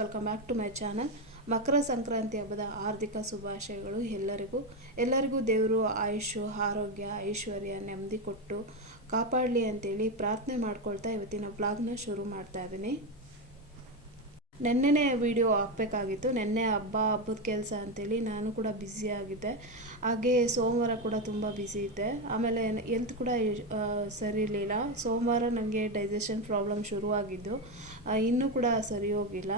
Welcome back to my channel Makara Sankranti ಹಬ್ಬದ ಆರ್ಥಿಕ ಶುಭಾಶಯಗಳು ಎಲ್ಲರಿಗೂ. ಎಲ್ಲರಿಗೂ ದೇವರು ಆಯುಷು, ಆರೋಗ್ಯ, ಐಶ್ವರ್ಯ, ನೆಮ್ಮದಿ ಕೊಟ್ಟು ಕಾಪಾಡಲಿ ಅಂತೇಳಿ ಪ್ರಾರ್ಥನೆ ಮಾಡ್ಕೊಳ್ತಾ ಇವತ್ತಿನ ಬ್ಲಾಗ್ನ ಶುರು ಮಾಡ್ತಾ ಇದ್ದೀನಿ. ನೆನ್ನೆನೇ ವಿಡಿಯೋ ಹಾಕಬೇಕಾಗಿತ್ತು. ನೆನ್ನೆ ಹಬ್ಬ, ಹಬ್ಬದ ಕೆಲಸ ಅಂತೇಳಿ ನಾನು ಕೂಡ ಬ್ಯುಸಿ ಆಗಿದ್ದೆ. ಹಾಗೆ ಸೋಮವಾರ ಕೂಡ ತುಂಬ ಬ್ಯುಸಿ ಇದ್ದೆ. ಆಮೇಲೆ ಎಲ್ತ್ ಕೂಡ ಸರಿ ಇರಲಿಲ್ಲ. ಸೋಮವಾರ ನನಗೆ ಡೈಜೆಷನ್ ಪ್ರಾಬ್ಲಮ್ ಶುರುವಾಗಿದ್ದು ಇನ್ನೂ ಕೂಡ ಸರಿ ಹೋಗಿಲ್ಲ.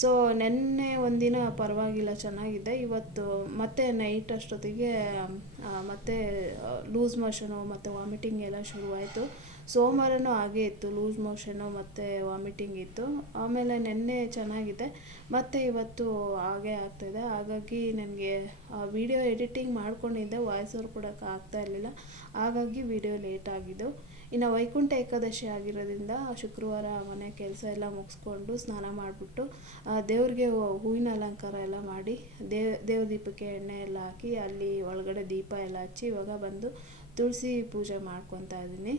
ಸೊ ನೆನ್ನೆ ಒಂದಿನ ಪರವಾಗಿಲ್ಲ, ಚೆನ್ನಾಗಿದೆ. ಇವತ್ತು ಮತ್ತೆ ನೈಟ್ ಅಷ್ಟೊತ್ತಿಗೆ ಮತ್ತೆ ಲೂಸ್ ಮೋಷನು ಮತ್ತು ವಾಮಿಟಿಂಗ್ ಎಲ್ಲ ಶುರುವಾಯಿತು. ಸೋಮವಾರನೂ ಹಾಗೇ ಇತ್ತು ಲೂಸ್ ಮೋಷನು ಮತ್ತು ವಾಮಿಟಿಂಗ್ ಇತ್ತು. ಆಮೇಲೆ ನೆನ್ನೆ ಚೆನ್ನಾಗಿದೆ. ಮತ್ತು ಇವತ್ತು ಹಾಗೇ ಆಗ್ತಾಯಿದೆ ಹಾಗಾಗಿ ನನಗೆ ವಿಡಿಯೋ ಎಡಿಟಿಂಗ್ ಮಾಡ್ಕೊಂಡಿದ್ದೆ. ವಾಯ್ಸ್ ಓವರ್ ಕೊಡೋಕೆ ಆಗ್ತಾ ಇರಲಿಲ್ಲ. ಹಾಗಾಗಿ ವಿಡಿಯೋ ಲೇಟ್ ಆಗಿದ್ದು. ಇನ್ನು ವೈಕುಂಠ ಏಕಾದಶಿ ಆಗಿರೋದ್ರಿಂದ ಶುಕ್ರವಾರ ಮನೆ ಕೆಲಸ ಎಲ್ಲ ಮುಗಿಸ್ಕೊಂಡು ಸ್ನಾನ ಮಾಡಿಬಿಟ್ಟು ದೇವ್ರಿಗೆ ಹೂವಿನ ಅಲಂಕಾರ ಎಲ್ಲ ಮಾಡಿ ದೇವ್ ದೇವ್ರ ದೀಪಕ್ಕೆ ಎಣ್ಣೆ ಎಲ್ಲ ಹಾಕಿ ಅಲ್ಲಿ ಒಳಗಡೆ ದೀಪ ಎಲ್ಲ ಹಚ್ಚಿ ಇವಾಗ ಬಂದು ತುಳಸಿ ಪೂಜೆ ಮಾಡ್ಕೊತಾ ಇದ್ದೀನಿ.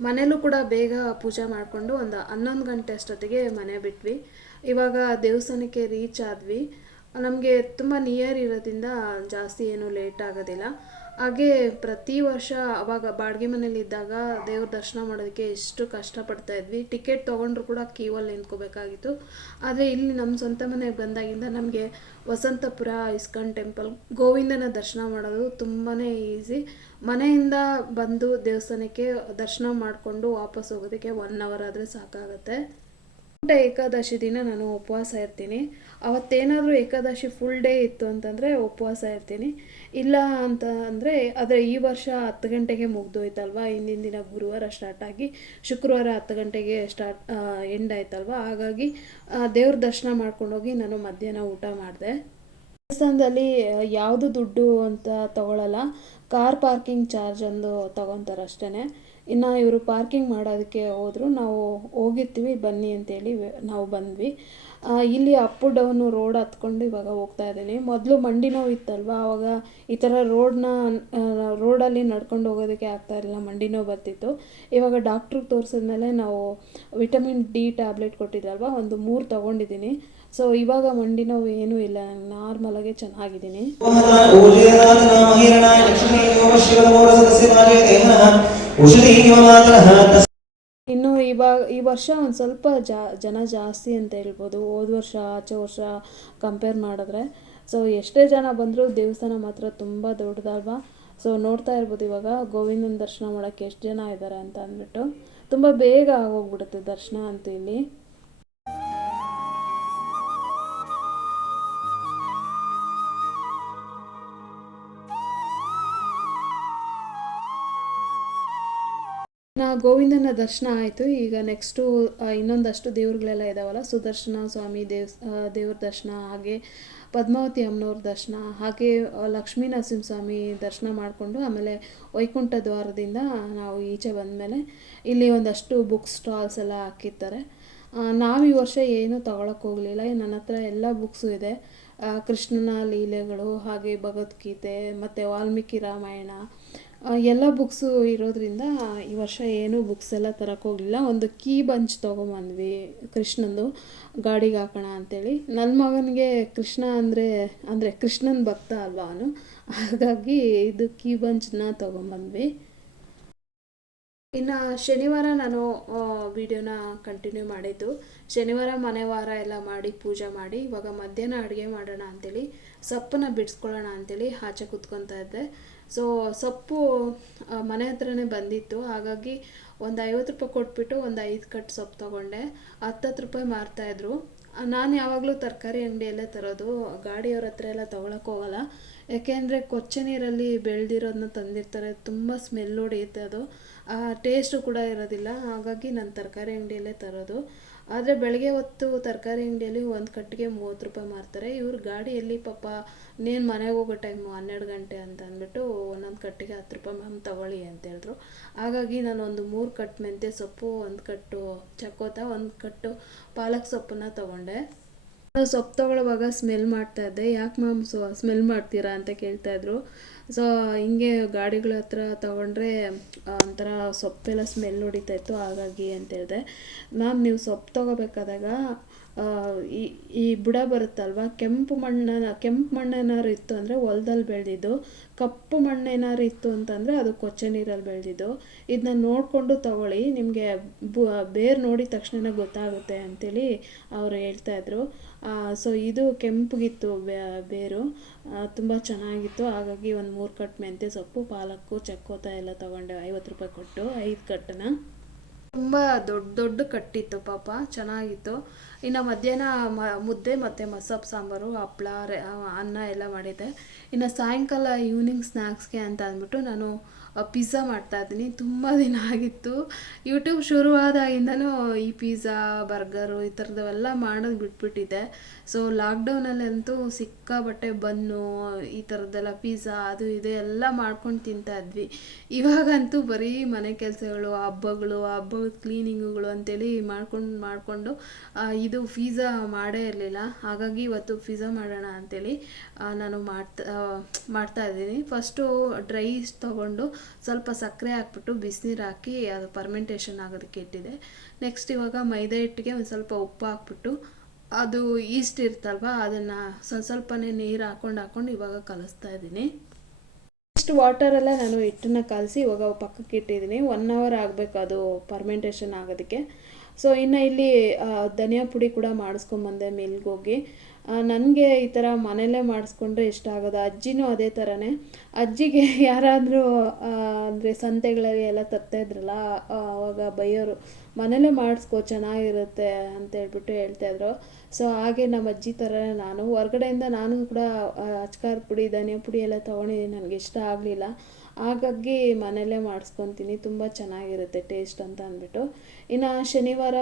ಮನೇಲೂ ಕೂಡ ಬೇಗ ಪೂಜೆ ಮಾಡಿಕೊಂಡು ಒಂದು ಹನ್ನೊಂದು ಗಂಟೆ ಅಷ್ಟೊತ್ತಿಗೆ ಮನೆ ಬಿಟ್ವಿ. ಇವಾಗ ದೇವಸ್ಥಾನಕ್ಕೆ ರೀಚ್ ಆದ್ವಿ. ನಮಗೆ ತುಂಬ ನಿಯರ್ ಇರೋದ್ರಿಂದ ಜಾಸ್ತಿ ಏನು ಲೇಟ್ ಆಗೋದಿಲ್ಲ. ಹಾಗೆ ಪ್ರತಿ ವರ್ಷ ಅವಾಗ ಬಾಡಿಗೆ ಮನೇಲಿದ್ದಾಗ ದೇವ್ರ ದರ್ಶನ ಮಾಡೋದಕ್ಕೆ ಎಷ್ಟು ಕಷ್ಟಪಡ್ತಾ ಇದ್ವಿ. ಟಿಕೆಟ್ ತೊಗೊಂಡ್ರು ಕೂಡ ಕ್ಯೂವಲ್ಲಿ ನಿಂತ್ಕೋಬೇಕಾಗಿತ್ತು. ಆದರೆ ಇಲ್ಲಿ ನಮ್ಮ ಸ್ವಂತ ಮನೆಗೆ ಬಂದಾಗಿಂದ ನಮಗೆ ವಸಂತಪುರ, ಇಸ್ಕಾನ್ ಟೆಂಪಲ್, ಗೋವಿಂದನ ದರ್ಶನ ಮಾಡೋದು ತುಂಬಾ ಈಸಿ. ಮನೆಯಿಂದ ಬಂದು ದೇವಸ್ಥಾನಕ್ಕೆ ದರ್ಶನ ಮಾಡಿಕೊಂಡು ವಾಪಸ್ ಹೋಗೋದಕ್ಕೆ ಒನ್ ಅವರ್ ಆದರೆ ಸಾಕಾಗುತ್ತೆ. ಊಟ ಏಕಾದಶಿ ದಿನ ನಾನು ಉಪವಾಸ ಇರ್ತೀನಿ. ಅವತ್ತೇನಾದರೂ ಏಕಾದಶಿ ಫುಲ್ ಡೇ ಇತ್ತು ಅಂತಂದರೆ ಉಪವಾಸ ಇರ್ತೀನಿ. ಇಲ್ಲ ಅಂತ ಅಂದರೆ ಆದರೆ ಈ ವರ್ಷ ಹತ್ತು ಗಂಟೆಗೆ ಮುಗ್ದೋಯ್ತಲ್ವಾ? ಹಿಂದಿನ ದಿನ ಗುರುವಾರ ಸ್ಟಾರ್ಟ್ ಆಗಿ ಶುಕ್ರವಾರ ಹತ್ತು ಗಂಟೆಗೆ ಸ್ಟಾರ್ಟ್ ಎಂಡ್ ಆಯ್ತಲ್ವಾ? ಹಾಗಾಗಿ ದೇವ್ರ ದರ್ಶನ ಮಾಡ್ಕೊಂಡೋಗಿ ನಾನು ಮಧ್ಯಾಹ್ನ ಊಟ ಮಾಡಿದೆ. ದೇವಸ್ಥಾನದಲ್ಲಿ ಯಾವುದು ದುಡ್ಡು ಅಂತ ತಗೊಳ್ಳಲ್ಲ ಕಾರ್ ಪಾರ್ಕಿಂಗ್ ಚಾರ್ಜ್ ಒಂದು ತಗೊತಾರೆ ಅಷ್ಟೇ ಇನ್ನು ಇವರು ಪಾರ್ಕಿಂಗ್ ಮಾಡೋದಕ್ಕೆ ಹೋದ್ರು, ನಾವು ಹೋಗಿರ್ತೀವಿ, ಬನ್ನಿ ಅಂತೇಳಿ ನಾವು ಬಂದ್ವಿ. ಇಲ್ಲಿ ಅಪ್ ಡೌನು ರೋಡ್ ಹತ್ಕೊಂಡು ಇವಾಗ ಹೋಗ್ತಾ ಇದ್ದೀನಿ. ಮೊದಲು ಮಂಡಿ ನೋವು ಇತ್ತಲ್ವ ಆವಾಗ ಈ ಥರ ರೋಡ್ನ ರೋಡಲ್ಲಿ ನಡ್ಕೊಂಡು ಹೋಗೋದಕ್ಕೆ ಆಗ್ತಾ ಇರಲಿಲ್ಲ, ಮಂಡಿ ನೋವು ಬರ್ತಿತ್ತು. ಇವಾಗ ಡಾಕ್ಟ್ರಿಗೆ ತೋರಿಸಿದ್ಮೇಲೆ ನಾವು ವಿಟಮಿನ್ ಡಿ ಟ್ಯಾಬ್ಲೆಟ್ ಕೊಟ್ಟಿದ್ರಲ್ವ, ಒಂದು ಮೂರು ತೊಗೊಂಡಿದ್ದೀನಿ. ಸೊ ಇವಾಗ ಮಂಡಿ ನೋವು ಏನೂ ಇಲ್ಲ. ನಾರ್ಮಲಾಗೆ ಚೆನ್ನಾಗಿದ್ದೀನಿ. ಇನ್ನು ಇವಾಗ ಈ ವರ್ಷ ಒಂದು ಸ್ವಲ್ಪ ಜನ ಜಾಸ್ತಿ ಅಂತ ಹೇಳ್ಬೋದು. ಹೋದ ವರ್ಷ, ಆಚೆ ವರ್ಷ ಕಂಪೇರ್ ಮಾಡಿದ್ರೆ. ಸೊ ಎಷ್ಟೇ ಜನ ಬಂದರೂ ದೇವಸ್ಥಾನ ಮಾತ್ರ ತುಂಬ ದೊಡ್ಡದಲ್ವಾ? ಸೊ ನೋಡ್ತಾ ಇರ್ಬೋದು ಇವಾಗ ಗೋವಿಂದನ ದರ್ಶನ ಮಾಡೋಕ್ಕೆ ಎಷ್ಟು ಜನ ಇದ್ದಾರೆ ಅಂತ ಅಂದ್ಬಿಟ್ಟು. ತುಂಬ ಬೇಗ ಆಗೋಗ್ಬಿಡುತ್ತೆ ದರ್ಶನ ಅಂತೂ ಇಲ್ಲಿ. ಗೋವಿಂದನ ದರ್ಶನ ಆಯಿತು. ಈಗ ನೆಕ್ಸ್ಟು ಇನ್ನೊಂದಷ್ಟು ದೇವ್ರುಗಳೆಲ್ಲ ಇದ್ದಾವಲ್ಲ ಸುದರ್ಶನ ಸ್ವಾಮಿ ದೇವ್ ದೇವ್ರ ದರ್ಶನ, ಹಾಗೆ ಪದ್ಮಾವತಿ ಅಮ್ಮನವ್ರ ದರ್ಶನ, ಹಾಗೆ ಲಕ್ಷ್ಮೀ ನರಸಿಂಹಸ್ವಾಮಿ ದರ್ಶನ ಮಾಡಿಕೊಂಡು ಆಮೇಲೆ ವೈಕುಂಠ ದ್ವಾರದಿಂದ ನಾವು ಈಚೆ ಬಂದಮೇಲೆ ಇಲ್ಲಿ ಒಂದಷ್ಟು ಬುಕ್ ಸ್ಟಾಲ್ಸ್ ಎಲ್ಲ ಹಾಕಿರ್ತಾರೆ. ನಾವು ಈ ವರ್ಷ ಏನೂ ತಗೊಳಕ್ಕೆ ಹೋಗಲಿಲ್ಲ. ನನ್ನ ಹತ್ರ ಎಲ್ಲ ಬುಕ್ಸು ಇದೆ. ಕೃಷ್ಣನ ಲೀಲೆಗಳು, ಹಾಗೆ ಭಗವದ್ಗೀತೆ, ಮತ್ತು ವಾಲ್ಮೀಕಿ ರಾಮಾಯಣ ಎಲ್ಲ ಬುಕ್ಸು ಇರೋದ್ರಿಂದ ಈ ವರ್ಷ ಏನೂ ಬುಕ್ಸ್ ಎಲ್ಲ ಹೋಗಲಿಲ್ಲ. ಒಂದು ಕೀ ಬಂಚ್ ತೊಗೊಂಬಂದ್ವಿ ಕೃಷ್ಣಂದು, ಗಾಡಿಗೆ ಹಾಕೋಣ ಅಂತೇಳಿ. ನನ್ನ ಮಗನಿಗೆ ಕೃಷ್ಣ ಅಂದರೆ ಅಂದರೆ ಕೃಷ್ಣನ ಭಕ್ತ ಅಲ್ವಾ ಅವನು? ಹಾಗಾಗಿ ಇದು ಕೀ ಬಂಚ್ನ ತೊಗೊಂಬಂದ್ವಿ. ಇನ್ನು ಶನಿವಾರ ನಾನು ವಿಡಿಯೋನ ಕಂಟಿನ್ಯೂ ಮಾಡಿದ್ದು. ಶನಿವಾರ ಮನೆ ವಾರ ಎಲ್ಲ ಮಾಡಿ, ಪೂಜೆ ಮಾಡಿ, ಇವಾಗ ಮಧ್ಯಾಹ್ನ ಅಡುಗೆ ಮಾಡೋಣ ಅಂತೇಳಿ, ಸೊಪ್ಪನ್ನು ಬಿಡಿಸ್ಕೊಳ್ಳೋಣ ಅಂತೇಳಿ ಆಚೆ ಕೂತ್ಕೊತಾ ಇದ್ದೆ. ಸೊ ಸೊಪ್ಪು ಮನೆ ಹತ್ರನೇ ಬಂದಿತ್ತು. ಹಾಗಾಗಿ ಒಂದು ಐವತ್ತು ರೂಪಾಯಿ ಕೊಟ್ಬಿಟ್ಟು ಒಂದು ಐದು ಕಟ್ ಸೊಪ್ಪು ತೊಗೊಂಡೆ. ಹತ್ತು ರೂಪಾಯಿ ಮಾರ್ತಾಯಿದ್ರು ನಾನು ಯಾವಾಗಲೂ ತರಕಾರಿ ಅಂಗಡಿಯಲ್ಲೇ ತರೋದು. ಗಾಡಿಯವ್ರ ಹತ್ರ ಎಲ್ಲ ತೊಗೊಳಕ್ಕೆ ಹೋಗಲ್ಲ. ಯಾಕೆಂದರೆ ಕೊಚ್ಚೆ ನೀರಲ್ಲಿ ಬೆಳೆದಿರೋದನ್ನ ತಂದಿರ್ತಾರೆ. ತುಂಬ ಸ್ಮೆಲ್ ಹೊಡೆಯುತ್ತೆ ಅದು. ಟೇಸ್ಟು ಕೂಡ ಇರೋದಿಲ್ಲ. ಹಾಗಾಗಿ ನಾನು ತರಕಾರಿ ಅಂಗಡಿಯಲ್ಲೇ ತರೋದು. ಆದರೆ ಬೆಳಗ್ಗೆ ಹೊತ್ತು ತರಕಾರಿ ಅಂಗಡಿಯಲ್ಲಿ ಒಂದು ಕಟ್ಟಿಗೆ ಮೂವತ್ತು ರೂಪಾಯಿ ಮಾರ್ತಾರೆ. ಇವ್ರ ಗಾಡಿಯಲ್ಲಿ ಪಾಪ ನೀನು ಮನೆಗೆ ಹೋಗೋ ಟೈಮು ಹನ್ನೆರಡು ಗಂಟೆ ಅಂತ ಅಂದ್ಬಿಟ್ಟು ಒಂದೊಂದು ಕಟ್ಟಿಗೆ ಹತ್ತು ರೂಪಾಯಿ ಮ್ಯಾಮ್ ತಗೊಳ್ಳಿ ಅಂತ ಹೇಳಿದ್ರು. ಹಾಗಾಗಿ ನಾನು ಒಂದು ಮೂರು ಕಟ್ ಮೆಂತ್ಯ ಸೊಪ್ಪು, ಒಂದು ಕಟ್ಟು ಚಕೋತ ಒಂದು ಕಟ್ಟು ಪಾಲಕ್ ಸೊಪ್ಪನ್ನ ತಗೊಂಡೆ. ನಾನು ಸೊಪ್ಪು ತೊಗೊಳ್ಳುವಾಗ ಸ್ಮೆಲ್ ಮಾಡ್ತಾ ಇದ್ದೆ. ಯಾಕೆ ಮ್ಯಾಮ್ ಸೊ ಸ್ಮೆಲ್ ಮಾಡ್ತೀರಾ ಅಂತ ಕೇಳ್ತಾ ಇದ್ರು. ಸೊ ಹಿಂಗೆ ಗಾಡಿಗಳ ಹತ್ರ ತೊಗೊಂಡ್ರೆ ಒಂಥರ ಸೊಪ್ಪೆಲ್ಲ ಸ್ಮೆಲ್ ಹೊಡಿತಾ ಇತ್ತು. ಹಾಗಾಗಿ ಅಂತ ಹೇಳಿದೆ. ಮ್ಯಾಮ್ ನೀವು ಸೊಪ್ಪು ತೊಗೋಬೇಕಾದಾಗ ಈ ಈ ಬುಡ ಬರುತ್ತಲ್ವ? ಕೆಂಪು ಮಣ್ಣ ಕೆಂಪು ಮಣ್ಣೇನಾದ್ರು ಇತ್ತು ಅಂದರೆ ಹೊಲದಲ್ಲಿ ಬೆಳೆದಿದ್ದು, ಕಪ್ಪು ಮಣ್ಣು ಏನಾದ್ರು ಇತ್ತು ಅಂತಂದರೆ ಅದು ಕೊಚ್ಚೆ ನೀರಲ್ಲಿ ಬೆಳೆದಿದ್ದು. ಇದನ್ನ ನೋಡಿಕೊಂಡು ತಗೊಳ್ಳಿ. ನಿಮಗೆ ಬೇರು ನೋಡಿದ ತಕ್ಷಣ ಗೊತ್ತಾಗುತ್ತೆ ಅಂತೇಳಿ ಅವರು ಹೇಳ್ತಾಯಿದ್ರು ಸೊ ಇದು ಕೆಂಪಗಿತ್ತು ಬೇರು. ತುಂಬ ಚೆನ್ನಾಗಿತ್ತು. ಹಾಗಾಗಿ ಒಂದು ಮೂರು ಕಟ್ ಮೆಂತ್ಯ ಸೊಪ್ಪು, ಪಾಲಕ್ಕು, ಚಕ್ಕೋತ ಎಲ್ಲ ತೊಗೊಂಡೆ. ಐವತ್ತು ರೂಪಾಯಿ ಕೊಟ್ಟು, ಐದು ಕಟ್ಟನ್ನ ತುಂಬ ದೊಡ್ಡ ದೊಡ್ಡ ಕಟ್ಟಿತ್ತು ಪಾಪ. ಚೆನ್ನಾಗಿತ್ತು. ಇನ್ನು ಮಧ್ಯಾಹ್ನ ಮ, ಮುದ್ದೆ ಮತ್ತು ಮಸಪ್ ಸಾಂಬಾರು, ಹಪ್ಳ, ರೆ- ಅನ್ನ ಎಲ್ಲ ಮಾಡಿದ್ದೆ. ಇನ್ನು ಸಾಯಂಕಾಲ ಈವ್ನಿಂಗ್ ಸ್ನ್ಯಾಕ್ಸ್ಗೆ ಅಂತ ಅಂದ್ಬಿಟ್ಟು ನಾನು ಪಿಜ್ಜಾ ಮಾಡ್ತಾಯಿದ್ದೀನಿ ತುಂಬ ದಿನ ಆಗಿತ್ತು. ಯೂಟ್ಯೂಬ್ ಶುರುವಾದಾಗಿಂದನೂ ಈ ಪಿಜ್ಜಾ, ಬರ್ಗರು ಈ ಥರದವೆಲ್ಲ ಮಾಡೋದು ಬಿಟ್ಬಿಟ್ಟಿದ್ದೆ ಸೊ ಲಾಕ್ಡೌನಲ್ಲಂತೂ ಸಿಕ್ಕಾಬಟ್ಟೆ ಬನ್ನು, ಈ ಥರದ್ದೆಲ್ಲ ಪಿಜ್ಜಾ, ಅದು ಇದು ಎಲ್ಲ ಮಾಡ್ಕೊಂಡು ತಿಂತಾ ಇದ್ವಿ. ಇವಾಗಂತೂ ಬರೀ ಮನೆ ಕೆಲಸಗಳು ಹಬ್ಬಗಳು ಹಬ್ಬದ ಕ್ಲೀನಿಂಗುಗಳು ಅಂತೇಳಿ ಮಾಡ್ಕೊಂಡು, ಮಾಡಿಕೊಂಡು ಇದು ಪಿಜ್ಜಾ ಮಾಡೇ ಇರಲಿಲ್ಲ. ಹಾಗಾಗಿ ಇವತ್ತು ಪಿಜ್ಜಾ ಮಾಡೋಣ ಅಂತೇಳಿ ನಾನು ಮಾಡ್ತಾ ಮಾಡ್ತಾ ಇದ್ದೀನಿ. ಫಸ್ಟು ಡ್ರೈಸ್ ತೊಗೊಂಡು ಸ್ವಲ್ಪ ಸಕ್ಕರೆ ಹಾಕ್ಬಿಟ್ಟು ಬಿಸಿನೀರು ಹಾಕಿ ಅದು ಪರ್ಮೆಂಟೇಷನ್ ಆಗೋದಕ್ಕೆ ಇಟ್ಟಿದೆ. ನೆಕ್ಸ್ಟ್ ಇವಾಗ ಮೈದಾ ಹಿಟ್ಟಿಗೆ ಒಂದು ಸ್ವಲ್ಪ ಉಪ್ಪು ಹಾಕ್ಬಿಟ್ಟು ಅದು ಈಸ್ಟ್ ಇರ್ತಲ್ವ, ಅದನ್ನು ಸ್ವಲ್ಪ ಸ್ವಲ್ಪನೇ ನೀರು ಹಾಕ್ಕೊಂಡು ಹಾಕ್ಕೊಂಡು ಇವಾಗ ಕಲಿಸ್ತಾ ಇದ್ದೀನಿ. ನೆಕ್ಸ್ಟ್ ವಾಟರೆಲ್ಲ ನಾನು ಹಿಟ್ಟನ್ನ ಕಲಸಿ ಇವಾಗ ಪಕ್ಕಕ್ಕೆ ಇಟ್ಟಿದ್ದೀನಿ. ಒನ್ ಅವರ್ ಆಗಬೇಕು ಅದು ಪರ್ಮೆಂಟೇಷನ್ ಆಗೋದಕ್ಕೆ. ಸೊ ಇನ್ನು ಇಲ್ಲಿ ಧನಿಯಾ ಪುಡಿ ಕೂಡ ಮಾಡಿಸ್ಕೊಂಬಂದೆ ಮಿಲ್ಗೆ ಹೋಗಿ ನನಗೆ ಈ ಥರ ಮನೆಯಲ್ಲೇ ಮಾಡಿಸ್ಕೊಂಡ್ರೆ ಇಷ್ಟ ಆಗೋದು. ಅಜ್ಜಿನೂ ಅದೇ ಥರನೇ ಅಜ್ಜಿಗೆ ಯಾರಾದರೂ ಅಂದರೆ ಸಂತೆಗಳಲ್ಲಿ ಎಲ್ಲ ತರ್ತಾ ಇದ್ರಲ್ಲ ಆ, ಆವಾಗ ಬೈಯೋರು ಮನೇಲೇ ಮಾಡಿಸ್ಕೊ ಚೆನ್ನಾಗಿರುತ್ತೆ ಅಂತ ಹೇಳ್ಬಿಟ್ಟು ಹೇಳ್ತಾಯಿದ್ರು ಸೊ ಹಾಗೆ ನಮ್ಮ ಅಜ್ಜಿ ಥರ ನಾನು. ಹೊರ್ಗಡೆಯಿಂದ ನಾನು ಕೂಡ ಅಚ್ಕಾರ ಪುಡಿ ಧನಿಯಾ ಪುಡಿ ಎಲ್ಲ ತೊಗೊಂಡಿದ್ದೀನಿ. ನನಗೆ ಇಷ್ಟ ಆಗಲಿಲ್ಲ. ಹಾಗಾಗಿ ಮನೆಯಲ್ಲೇ ಮಾಡಿಸ್ಕೊತೀನಿ. ತುಂಬ ಚೆನ್ನಾಗಿರುತ್ತೆ ಟೇಸ್ಟ್ ಅಂತ ಅಂದ್ಬಿಟ್ಟು. ಇನ್ನು ಶನಿವಾರ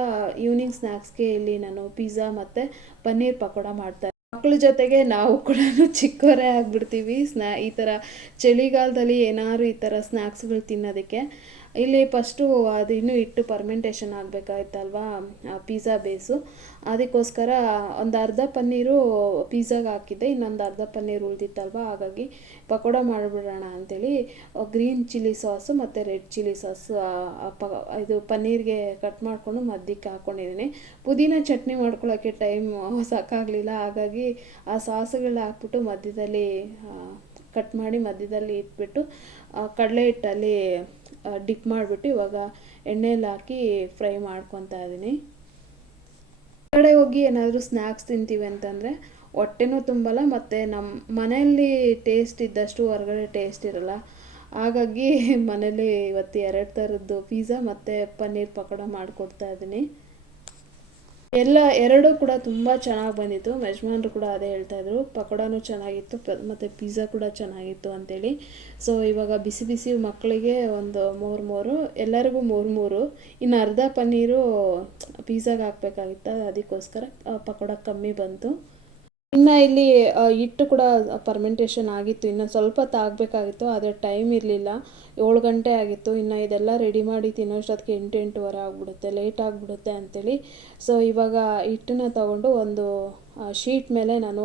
ಈವ್ನಿಂಗ್ ಸ್ನ್ಯಾಕ್ಸ್ಗೆ ಇಲ್ಲಿ ನಾನು ಪಿಜ್ಜಾ ಮತ್ತು ಪನ್ನೀರ್ ಪಕೋಡ ಮಾಡ್ತಾ ಮಕ್ಕಳ ಜೊತೆಗೆ ನಾವು ಕೂಡ ಚಿಕ್ಕವರೇ ಆಗಿಬಿಡ್ತೀವಿ. ಸ್ನ್ಯಾ ಈ ಥರ ಚಳಿಗಾಲದಲ್ಲಿ ಏನಾದ್ರು ಈ ಥರ ಸ್ನ್ಯಾಕ್ಸ್ಗಳು ತಿನ್ನೋದಕ್ಕೆ. ಇಲ್ಲಿ ಫಸ್ಟು ಅದು ಇನ್ನೂ ಇಟ್ಟು ಪರ್ಮೆಂಟೇಷನ್ ಆಗಬೇಕಾಯ್ತಲ್ವಾ? ಪಿಜ್ಜಾ ಬೇಸು ಅದಕ್ಕೋಸ್ಕರ ಒಂದು ಅರ್ಧ ಪನ್ನೀರು ಪಿಜ್ಜಾಗೆ ಹಾಕಿದ್ದೆ, ಇನ್ನೊಂದು ಅರ್ಧ ಪನ್ನೀರು ಉಳಿದಿತ್ತಲ್ವ? ಹಾಗಾಗಿ ಪಕೋಡ ಮಾಡಿಬಿಡೋಣ ಅಂಥೇಳಿ ಗ್ರೀನ್ ಚಿಲ್ಲಿ ಸಾಸು ಮತ್ತು ರೆಡ್ ಚಿಲ್ಲಿ ಸಾಸು ಪ, ಇದು ಪನ್ನೀರ್ಗೆ ಕಟ್ ಮಾಡಿಕೊಂಡು ಮಧ್ಯಕ್ಕೆ ಹಾಕ್ಕೊಂಡಿದ್ದೀನಿ ಪುದೀನ ಚಟ್ನಿ ಮಾಡ್ಕೊಳ್ಳೋಕ್ಕೆ ಟೈಮ್ ಸಾಕಾಗಲಿಲ್ಲ. ಹಾಗಾಗಿ ಆ ಸಾಸುಗಳ ಹಾಕ್ಬಿಟ್ಟು ಮಧ್ಯದಲ್ಲಿ ಕಟ್ ಮಾಡಿ ಮಧ್ಯದಲ್ಲಿ ಇಟ್ಬಿಟ್ಟು ಕಡಲೆ ಹಿಟ್ಟಲ್ಲಿ ಡಿಪ್ ಮಾಡಿಬಿಟ್ಟು ಇವಾಗ ಎಣ್ಣೆಯಲ್ಲಿ ಹಾಕಿ ಫ್ರೈ ಮಾಡ್ಕೊತಾ ಇದ್ದೀನಿ ಹೊರಗಡೆ ಹೋಗಿ ಏನಾದರೂ ಸ್ನ್ಯಾಕ್ಸ್ ತಿಂತೀವಿ ಅಂತಂದರೆ ಹೊಟ್ಟೆನೂ ತುಂಬಲ್ಲ, ಮತ್ತು ನಮ್ಮ ಮನೆಯಲ್ಲಿ ಟೇಸ್ಟ್ ಇದ್ದಷ್ಟು ಹೊರಗಡೆ ಟೇಸ್ಟ್ ಇರಲ್ಲ. ಹಾಗಾಗಿ ಮನೇಲಿ ಇವತ್ತು ಎರಡು ಥರದ್ದು ಪಿಝಾ ಮತ್ತು ಪನ್ನೀರ್ ಪಕೋಡ ಮಾಡಿಕೊಡ್ತಾ ಇದ್ದೀನಿ ಎಲ್ಲ ಎರಡೂ ಕೂಡ ತುಂಬ ಚೆನ್ನಾಗಿ ಬಂದಿತ್ತು. ಯಜಮಾನ್ರು ಕೂಡ ಅದೇ ಹೇಳ್ತಾಯಿದ್ರು ಪಕೋಡಾನು ಚೆನ್ನಾಗಿತ್ತು. ಮತ್ತೆ ಪಿಜ್ಜಾ ಕೂಡ ಚೆನ್ನಾಗಿತ್ತು ಅಂತೇಳಿ. ಸೊ ಇವಾಗ ಬಿಸಿ ಬಿಸಿ ಮಕ್ಕಳಿಗೆ ಒಂದು ಮೂರು ಮೂರು, ಎಲ್ಲರಿಗೂ ಮೂರು ಮೂರು. ಇನ್ನು ಅರ್ಧ ಪನ್ನೀರು ಪಿಜ್ಜಾಗೆ ಹಾಕ್ಬೇಕಾಗಿತ್ತು, ಅದಕ್ಕೋಸ್ಕರ ಪಕೋಡ ಕಮ್ಮಿ ಬಂತು. ಇನ್ನು ಇಲ್ಲಿ ಹಿಟ್ಟು ಕೂಡ ಫರ್ಮೆಂಟೇಷನ್ ಆಗಿತ್ತು. ಇನ್ನು ಸ್ವಲ್ಪ ಹೊತ್ತು ಆಗಬೇಕಾಗಿತ್ತು ಆದರೆ ಟೈಮ್ ಇರಲಿಲ್ಲ. ಏಳು ಗಂಟೆ ಆಗಿತ್ತು. ಇನ್ನು ಇದೆಲ್ಲ ರೆಡಿ ಮಾಡಿ ತಿನ್ನೋಷ್ಟೊತ್ತಿಗೆ ಎಂಟು ಎಂಟೂವರೆ ಆಗಿಬಿಡುತ್ತೆ. ಲೇಟ್ ಆಗಿಬಿಡುತ್ತೆ ಅಂಥೇಳಿ ಸೊ ಇವಾಗ ಹಿಟ್ಟನ್ನ ತಗೊಂಡು ಒಂದು ಶೀಟ್ ಮೇಲೆ ನಾನು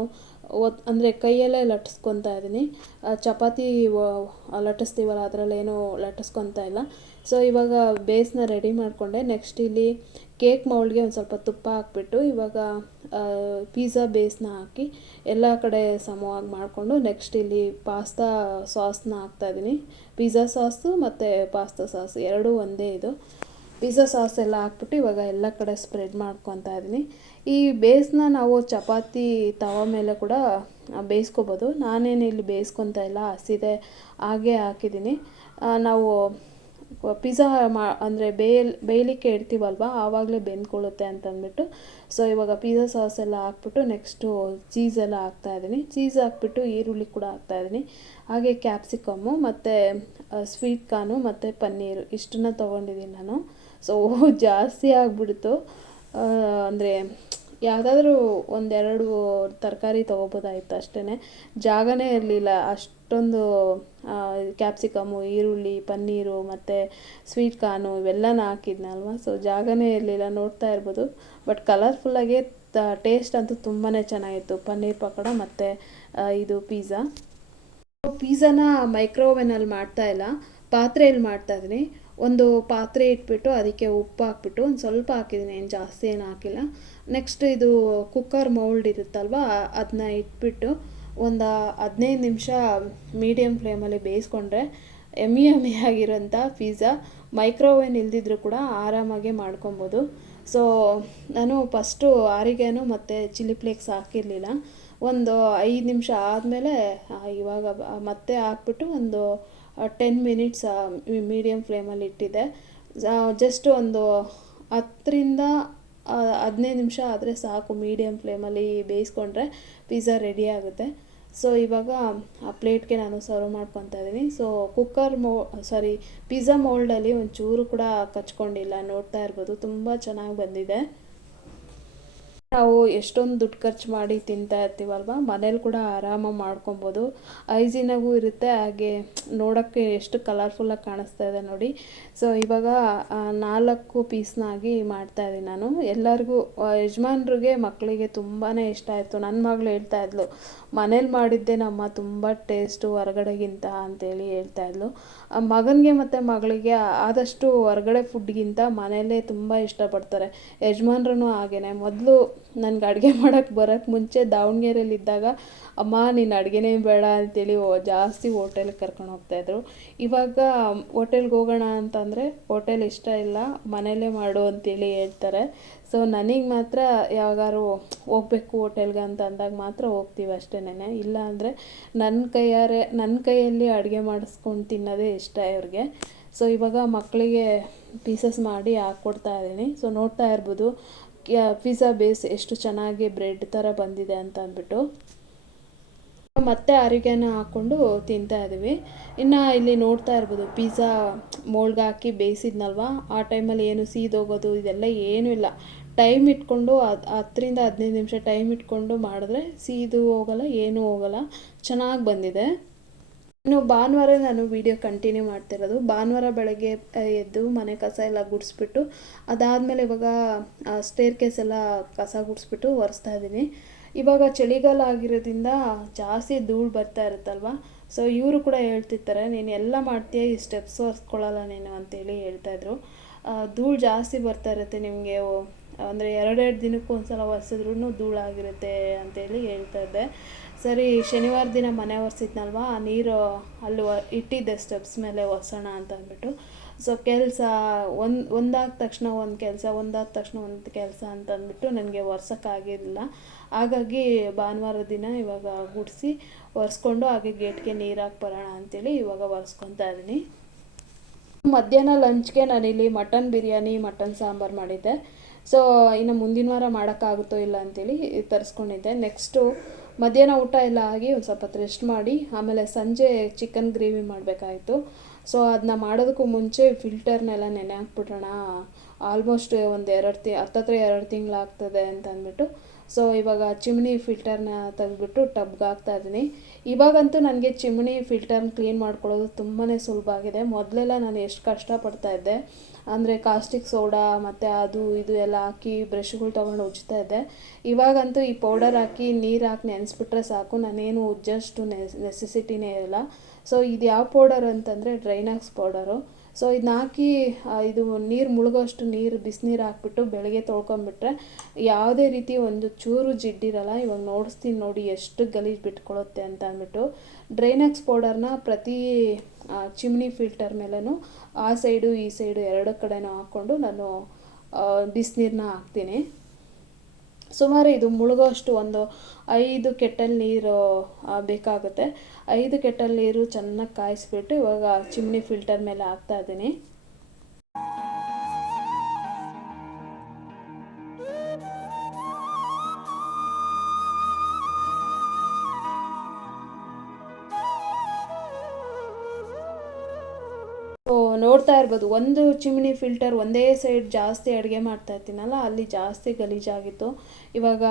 ಒತ್, ಅಂದರೆ ಕೈಯಲ್ಲೇ ಲಟ್ಟಿಸ್ಕೊತಾ ಇದ್ದೀನಿ. ಚಪಾತಿ ಲಟ್ಟಿಸ್ತೀವಲ್ಲ, ಅದರಲ್ಲೇನು ಲಟ್ಟಿಸ್ಕೊತಾ ಇಲ್ಲ. ಸೊ ಇವಾಗ ಬೇಸ್ನ ರೆಡಿ ಮಾಡಿಕೊಂಡೆ. ನೆಕ್ಸ್ಟ್ ಇಲ್ಲಿ ಕೇಕ್ ಮೌಲ್ಡ್ಗೆ ಒಂದು ಸ್ವಲ್ಪ ತುಪ್ಪ ಹಾಕ್ಬಿಟ್ಟು, ಇವಾಗ ಪಿಜ್ಜಾ ಬೇಸ್ನ ಹಾಕಿ ಎಲ್ಲ ಕಡೆ ಸಮವಾಗಿ ಮಾಡಿಕೊಂಡು ನೆಕ್ಸ್ಟ್ ಇಲ್ಲಿ ಪಾಸ್ತಾ ಸಾಸ್ನ ಹಾಕ್ತಾಯಿದ್ದೀನಿ ಪಿಜ್ಜಾ ಸಾಸು ಮತ್ತು ಪಾಸ್ತಾ ಸಾಸ್ ಎರಡೂ ಒಂದೇ ಇದು. ಪಿಜ್ಜಾ ಸಾಸ್ ಎಲ್ಲ ಹಾಕ್ಬಿಟ್ಟು ಇವಾಗ ಎಲ್ಲ ಕಡೆ ಸ್ಪ್ರೆಡ್ ಮಾಡ್ಕೊತಾ ಇದ್ದೀನಿ. ಈ ಬೇಸ್ನ ನಾವು ಚಪಾತಿ, ತವ ಮೇಲೆ ಕೂಡ ಬೇಯಿಸ್ಕೋಬೋದು. ನಾನೇನು ಇಲ್ಲಿ ಬೇಯಿಸ್ಕೊತಾ ಇಲ್ಲ, ಹಸಿದೆ ಹಾಗೆ ಹಾಕಿದ್ದೀನಿ. ನಾವು ಪಿಜ್ಜಾ ಮಾ, ಅಂದರೆ ಬೇಯಲ್, ಬೇಯಲಿಕ್ಕೆ ಇಡ್ತೀವಲ್ವ ಆವಾಗಲೇ ಬೆಂದ್ಕೊಳ್ಳುತ್ತೆ ಅಂತಂದ್ಬಿಟ್ಟು. ಸೊ ಇವಾಗ ಪಿಜ್ಜಾ ಸಾಸ್ ಎಲ್ಲ ಹಾಕ್ಬಿಟ್ಟು ನೆಕ್ಸ್ಟು ಚೀಸ್ ಎಲ್ಲ ಹಾಕ್ತಾಯಿದ್ದೀನಿ ಚೀಸ್ ಹಾಕ್ಬಿಟ್ಟು ಈರುಳ್ಳಿ ಕೂಡ ಹಾಕ್ತಾಯಿದ್ದೀನಿ ಹಾಗೆ ಕ್ಯಾಪ್ಸಿಕಮ್ಮು ಮತ್ತು ಸ್ವೀಟ್ ಕಾರ್ನು ಮತ್ತು ಪನ್ನೀರು, ಇಷ್ಟನ್ನ ತೊಗೊಂಡಿದ್ದೀನಿ ನಾನು. ಸೊ ಜಾಸ್ತಿ ಆಗಿಬಿಡ್ತು. ಅಂದರೆ ಯಾವುದಾದ್ರೂ ಒಂದೆರಡು ತರಕಾರಿ ತೊಗೋಬೋದಾಗಿತ್ತು ಅಷ್ಟೇ ಜಾಗನೇ ಇರಲಿಲ್ಲ. ಅಷ್ಟೊಂದು ಕ್ಯಾಪ್ಸಿಕಮ್ಮು ಈರುಳ್ಳಿ, ಪನ್ನೀರು ಮತ್ತು ಸ್ವೀಟ್ ಕಾರ್ನು ಇವೆಲ್ಲನೂ ಹಾಕಿದ್ನಲ್ವ? ಸೊ ಜಾಗನೇ ಇರಲಿಲ್ಲ. ನೋಡ್ತಾ ಇರ್ಬೋದು. ಬಟ್ ಕಲರ್ಫುಲ್ಲಾಗೆ ಟೇಸ್ಟ್ ಅಂತೂ ತುಂಬಾ ಚೆನ್ನಾಗಿತ್ತು. ಪನ್ನೀರ್ ಪಕೋಡ ಮತ್ತು ಇದು ಪಿಜ್ಜಾ ಪಿಝಾನ ಮೈಕ್ರೋವೇನಲ್ಲಿ ಮಾಡ್ತಾ ಇಲ್ಲ. ಪಾತ್ರೆಯಲ್ಲಿ ಮಾಡ್ತಾ ಇದ್ದೀನಿ. ಒಂದು ಪಾತ್ರೆ ಇಟ್ಬಿಟ್ಟು ಅದಕ್ಕೆ ಉಪ್ಪು ಹಾಕ್ಬಿಟ್ಟು ಒಂದು ಸ್ವಲ್ಪ ಹಾಕಿದ್ದೀನಿ, ಏನು ಜಾಸ್ತಿ ಏನು ಹಾಕಿಲ್ಲ. ನೆಕ್ಸ್ಟ್ ಇದು ಕುಕ್ಕರ್ ಮೌಲ್ಡ್ ಇರುತ್ತಲ್ವ, ಅದನ್ನ ಇಟ್ಬಿಟ್ಟು ಒಂದು ಹದಿನೈದು ನಿಮಿಷ ಮೀಡಿಯಮ್ ಫ್ಲೇಮಲ್ಲಿ ಬೇಯಿಸ್ಕೊಂಡ್ರೆ ಎಮ್ಮಿ ಎಮ್ಮಿ ಆಗಿರೋಂಥ ಪಿಝಾ ಮೈಕ್ರೋವೇವ್ ಇಲ್ದಿದ್ರೂ ಕೂಡ ಆರಾಮಾಗಿ ಮಾಡ್ಕೊಬೋದು. ಸೊ ನಾನು ಫಸ್ಟು ಆರಿಗೇನು ಮತ್ತು ಚಿಲ್ಲಿ ಫ್ಲೇಕ್ಸ್ ಹಾಕಿರಲಿಲ್ಲ. ಒಂದು ಐದು ನಿಮಿಷ ಆದಮೇಲೆ ಇವಾಗ ಮತ್ತೆ ಹಾಕ್ಬಿಟ್ಟು ಒಂದು ಟೆನ್ ಮಿನಿಟ್ಸ್ ಮೀಡಿಯಮ್ ಫ್ಲೇಮಲ್ಲಿ ಇಟ್ಟಿದ್ದೆ ಜಸ್ಟ್ ಒಂದು ಹತ್ತರಿಂದ ಹದಿನೈದು ನಿಮಿಷ ಆದರೆ ಸಾಕು ಮೀಡಿಯಮ್ ಫ್ಲೇಮಲ್ಲಿ ಬೇಯಿಸ್ಕೊಂಡ್ರೆ ಪಿಜ್ಜಾ ರೆಡಿ ಆಗುತ್ತೆ. ಸೊ ಇವಾಗ ಆ ಪ್ಲೇಟ್ಗೆ ನಾನು ಸರ್ವ್ ಮಾಡ್ಕೊತಾ ಇದ್ದೀನಿ. ಸೊ ಕುಕ್ಕರ್ ಮೋ ಸಾರಿ ಪಿಜ್ಜಾ ಮೋಲ್ಡಲ್ಲಿ ಒಂಚೂರು ಕೂಡ ಕಚ್ಕೊಂಡಿಲ್ಲ. ನೋಡ್ತಾ ಇರ್ಬೋದು. ತುಂಬ ಚೆನ್ನಾಗಿ ಬಂದಿದೆ. ನಾವು ಎಷ್ಟೊಂದು ದುಡ್ಡು ಖರ್ಚು ಮಾಡಿ ತಿಂತಾ ಇರ್ತೀವಲ್ವ? ಮನೇಲಿ ಕೂಡ ಆರಾಮಾಗಿ ಮಾಡ್ಕೊಬೋದು. ಐಜಿನಾಗೂ ಇರುತ್ತೆ. ಹಾಗೆ ನೋಡೋಕ್ಕೆ ಎಷ್ಟು ಕಲರ್ಫುಲ್ಲಾಗಿ ಕಾಣಿಸ್ತಾ ಇದೆ ನೋಡಿ. ಸೊ ಇವಾಗ ನಾಲ್ಕು ಪೀಸ್ನಾಗಿ ಮಾಡ್ತಾ ಇದ್ದೀನಿ ನಾನು. ಎಲ್ಲರಿಗೂ ಯಜಮಾನ್ರಿಗೆ ಮಕ್ಕಳಿಗೆ ತುಂಬಾ ಇಷ್ಟ ಆಯಿತು. ನನ್ನ ಮಗಳು ಹೇಳ್ತಾ ಇದ್ಲು, ಮನೇಲಿ ಮಾಡಿದ್ದೆ ನಮ್ಮ ತುಂಬ ಟೇಸ್ಟು ಹೊರಗಡೆಗಿಂತ ಅಂತೇಳಿ ಹೇಳ್ತಾ ಇದ್ಲು. ಮಗನಿಗೆ ಮತ್ತು ಮಗಳಿಗೆ ಆದಷ್ಟು ಹೊರಗಡೆ ಫುಡ್ಗಿಂತ ಮನೆಯಲ್ಲೇ ತುಂಬ ಇಷ್ಟಪಡ್ತಾರೆ. ಯಜಮಾನ್ರೂ ಹಾಗೇನೆ. ಮೊದಲು ನನಗೆ ಅಡುಗೆ ಮಾಡೋಕ್ಕೆ ಬರೋಕ್ಕೆ ಮುಂಚೆ ದಾವಣಗೆರೆಯಲ್ಲಿದ್ದಾಗ, ಅಮ್ಮ, ನೀನು ಅಡುಗೆನೇ ಬೇಡ ಅಂತೇಳಿ ಜಾಸ್ತಿ ಹೋಟೆಲ್ಗೆ ಕರ್ಕೊಂಡು ಹೋಗ್ತಾಯಿದ್ರು ಇವಾಗ ಹೋಟೆಲ್ಗೆ ಹೋಗೋಣ ಅಂತಂದರೆ, ಹೋಟೆಲ್ ಇಷ್ಟ ಇಲ್ಲ, ಮನೆಯಲ್ಲೇ ಮಾಡು ಅಂತೇಳಿ ಹೇಳ್ತಾರೆ. ಸೊ, ನನಗೆ ಮಾತ್ರ ಯಾವಾಗಾರು ಹೋಗ್ಬೇಕು ಹೋಟೆಲ್ಗೆ ಅಂತ ಅಂದಾಗ ಮಾತ್ರ ಹೋಗ್ತೀವಿ ಅಷ್ಟೇನೆ ಇಲ್ಲ ಅಂದರೆ ನನ್ನ ಕೈಯಾರೆ ನನ್ನ ಕೈಯಲ್ಲಿ ಅಡುಗೆ ಮಾಡಿಸ್ಕೊಂಡು ತಿನ್ನೋದೇ ಇಷ್ಟ ಇವ್ರಿಗೆ. ಸೊ, ಇವಾಗ ಮಕ್ಕಳಿಗೆ ಪೀಸಸ್ ಮಾಡಿ ಹಾಕ್ಕೊಡ್ತಾ ಇದ್ದೀನಿ. ಸೊ, ನೋಡ್ತಾ ಇರ್ಬೋದು. ಪಿಜ್ಜಾ ಬೇಸ್ ಎಷ್ಟು ಚೆನ್ನಾಗಿ ಬ್ರೆಡ್ ಥರ ಬಂದಿದೆ ಅಂತ ಅಂದ್ಬಿಟ್ಟು ಮತ್ತೆ ಅರಿಗೆನ ಹಾಕ್ಕೊಂಡು ತಿಂತಾ ಇದ್ದೀವಿ. ಇನ್ನು ಇಲ್ಲಿ ನೋಡ್ತಾ ಇರ್ಬೋದು ಪಿಜ್ಜಾ ಮೋಳ್ಗೆ ಹಾಕಿ ಬೇಯಿಸಿದ್ನಲ್ವ? ಆ ಟೈಮಲ್ಲಿ ಏನು ಸೀದೋಗೋದು ಇದೆಲ್ಲ ಏನೂ ಇಲ್ಲ. ಟೈಮ್ ಇಟ್ಕೊಂಡು ಅದು, ಹತ್ತರಿಂದ ಹದಿನೈದು ನಿಮಿಷ ಟೈಮ್ ಇಟ್ಕೊಂಡು ಮಾಡಿದ್ರೆ ಸೀದು ಹೋಗಲ್ಲ, ಏನೂ ಹೋಗಲ್ಲ. ಚೆನ್ನಾಗಿ ಬಂದಿದೆ. ಇನ್ನು ಭಾನುವಾರ ನಾನು ವಿಡಿಯೋ ಕಂಟಿನ್ಯೂ ಮಾಡ್ತಿರೋದು. ಭಾನುವಾರ ಬೆಳಗ್ಗೆ ಎದ್ದು ಮನೆ ಕಸ ಎಲ್ಲ ಗುಡಿಸ್ಬಿಟ್ಟು, ಅದಾದಮೇಲೆ ಇವಾಗ ಸ್ಟೇರ್ ಕೇಸ್ ಎಲ್ಲ ಕಸ ಗುಡಿಸ್ಬಿಟ್ಟು ಒರೆಸ್ತಾ ಇದ್ದೀನಿ. ಇವಾಗ ಚಳಿಗಾಲ ಆಗಿರೋದ್ರಿಂದ ಜಾಸ್ತಿ ಧೂಳು ಬರ್ತಾ ಇರುತ್ತಲ್ವ? ಸೊ ಇವರು ಕೂಡ ಹೇಳ್ತಿರ್ತಾರೆ, ನೀನು ಎಲ್ಲ ಮಾಡ್ತೀಯ, ಈ ಸ್ಟೆಪ್ಸ್ ಒರೆಸ್ಕೊಳ್ಳಲ್ಲ ನೀನು ಅಂತೇಳಿ ಹೇಳ್ತಾಯಿದ್ರು ಧೂಳು ಜಾಸ್ತಿ ಬರ್ತಾ ಇರುತ್ತೆ ನಿಮಗೆ ಅಂದರೆ ಎರಡೆರಡು ದಿನಕ್ಕೆ ಒಂದ್ಸಲ ಒರೆಸಿದ್ರೂ ಧೂಳಾಗಿರುತ್ತೆ ಅಂತೇಳಿ ಹೇಳ್ತಾ ಇದ್ದೆ. ಸರಿ, ಶನಿವಾರ ದಿನ ಮನೆ ಒರೆಸಿದ್ನಲ್ವ? ಆ ನೀರು ಅಲ್ಲಿ ಇಟ್ಟಿದ್ದೆ ಸ್ಟೆಪ್ಸ್ ಮೇಲೆ ಒರೆಸೋಣ ಅಂತ ಅಂದ್ಬಿಟ್ಟು. ಸೊ ಕೆಲಸ ಒಂದು, ಒಂದಾದ ತಕ್ಷಣ ಒಂದು ಕೆಲಸ, ಒಂದಾದ ತಕ್ಷಣ ಒಂದು ಕೆಲಸ ಅಂತ ಅಂದ್ಬಿಟ್ಟು ನನಗೆ ಒರ್ಸೋಕ್ಕಾಗಿರಲಿಲ್ಲ ಹಾಗಾಗಿ ಭಾನುವಾರ ದಿನ ಇವಾಗ ಗುಡಿಸಿ ಒರೆಸ್ಕೊಂಡು ಹಾಗೆ ಗೇಟ್ಗೆ ನೀರು ಹಾಕಿ ಬರೋಣ ಅಂತೇಳಿ ಇವಾಗ ಒರೆಸ್ಕೊತಾ ಇದ್ದೀನಿ. ಮಧ್ಯಾಹ್ನ ಲಂಚ್ಗೆ ನಾನಿಲ್ಲಿ ಮಟನ್ ಬಿರಿಯಾನಿ, ಮಟನ್ ಸಾಂಬಾರು ಮಾಡಿದ್ದೆ. ಸೊ ಇನ್ನು ಮುಂದಿನ ವಾರ ಮಾಡೋಕ್ಕಾಗುತ್ತೋ ಇಲ್ಲ ಅಂತೇಳಿ ತರಿಸ್ಕೊಂಡಿದ್ದೆ. ನೆಕ್ಸ್ಟು ಮಧ್ಯಾಹ್ನ ಊಟ ಎಲ್ಲ ಆಗಿ ಒಂದು ಸ್ವಲ್ಪ ಹೊತ್ತು ರೆಸ್ಟ್ ಮಾಡಿ, ಆಮೇಲೆ ಸಂಜೆ ಚಿಕನ್ ಗ್ರೇವಿ ಮಾಡಬೇಕಾಯಿತು. ಸೊ ಅದನ್ನ ಮಾಡೋದಕ್ಕೂ ಮುಂಚೆ ಫಿಲ್ಟರ್ನೆಲ್ಲ ನೆನೆ ಹಾಕ್ಬಿಡೋಣ ಆಲ್ಮೋಸ್ಟ್ ಒಂದು ಎರಡು ತಿ, ಹತ್ತತ್ರ ಎರಡು ತಿಂಗಳು ಆಗ್ತದೆ ಅಂತ ಅಂದ್ಬಿಟ್ಟು ಸೊ ಇವಾಗ ಚಿಮ್ನಿ ಫಿಲ್ಟರ್ನ ತೆಗೆದ್ಬಿಟ್ಟು ಟಬ್ಗೆ ಹಾಕ್ತಾ ಇದ್ದೀನಿ. ಇವಾಗಂತೂ ನನಗೆ ಚಿಮ್ನಿ ಫಿಲ್ಟರ್ನ ಕ್ಲೀನ್ ಮಾಡ್ಕೊಳ್ಳೋದು ತುಂಬಾ ಸುಲಭ ಆಗಿದೆ. ಮೊದಲೆಲ್ಲ ನಾನು ಎಷ್ಟು ಕಷ್ಟಪಡ್ತಾ ಇದ್ದೆ. ಅಂದರೆ ಕಾಸ್ಟಿಕ್ ಸೋಡಾ ಮತ್ತು ಅದು ಇದು ಎಲ್ಲ ಹಾಕಿ ಬ್ರಷ್ಗಳು ತೊಗೊಂಡು ಉಜ್ತಾ ಇದ್ದೆ. ಇವಾಗಂತೂ ಈ ಪೌಡರ್ ಹಾಕಿ ನೀರು ಹಾಕಿ ನೆನೆಸ್ಬಿಟ್ರೆ ಸಾಕು. ನಾನೇನು ಉಜ್ಜಷ್ಟು ನೆಸೆಸಿಟಿನೇ ಇರಲ್ಲ ಸೊ ಇದು ಯಾವ ಪೌಡರ್ ಅಂತಂದರೆ ಡ್ರೈನಾಕ್ಸ್ ಪೌಡರು ಸೊ ಇದನ್ನ ಹಾಕಿ ಇದು ನೀರು ಮುಳುಗೋಷ್ಟು ನೀರು, ಬಿಸಿನೀರು ಹಾಕ್ಬಿಟ್ಟು ಬೆಳಗ್ಗೆ ತೊಳ್ಕೊಂಬಿಟ್ರೆ ಯಾವುದೇ ರೀತಿ ಒಂದು ಚೂರು ಜಿಡ್ಡಿರಲ್ಲ ಇವಾಗ ನೋಡಿಸ್ತೀನಿ ನೋಡಿ ಎಷ್ಟು ಗಲೀಜು ಬಿಟ್ಕೊಳ್ಳುತ್ತೆ ಅಂತ ಅಂದ್ಬಿಟ್ಟು ಡ್ರೈನೆಕ್ಸ್ ಪೌಡರ್ನ ಪ್ರತಿ ಚಿಮ್ನಿ ಫಿಲ್ಟರ್ ಮೇಲೂ ಆ ಸೈಡು ಈ ಸೈಡು ಎರಡು ಕಡೆನೂ ಹಾಕ್ಕೊಂಡು ನಾನು ಬಿಸಿನೀರನ್ನ ಹಾಕ್ತೀನಿ. ಸುಮಾರು ಇದು ಮುಳುಗೋಷ್ಟು ಒಂದು ಐದು ಕೆಟ್ಟಲ್ ನೀರು ಬೇಕಾಗುತ್ತೆ. ಐದು ಕೆಟ್ಟಲ್ ನೀರು ಚೆನ್ನಾಗಿ ಕಾಯಿಸಿಬಿಟ್ಟು ಇವಾಗ ಚಿಮ್ನಿ ಫಿಲ್ಟರ್ ಮೇಲೆ ಹಾಕ್ತಾ ಇದ್ದೀನಿ ಇರ್ಬೋದು. ಒಂದು ಚಿಮ್ನಿ ಫಿಲ್ಟರ್ ಒಂದೇ ಸೈಡ್ ಜಾಸ್ತಿ ಅಡುಗೆ ಮಾಡ್ತಾ ಇರ್ತೀನಲ್ಲ, ಅಲ್ಲಿ ಜಾಸ್ತಿ ಗಲೀಜಾಗಿತ್ತು ಇವಾಗ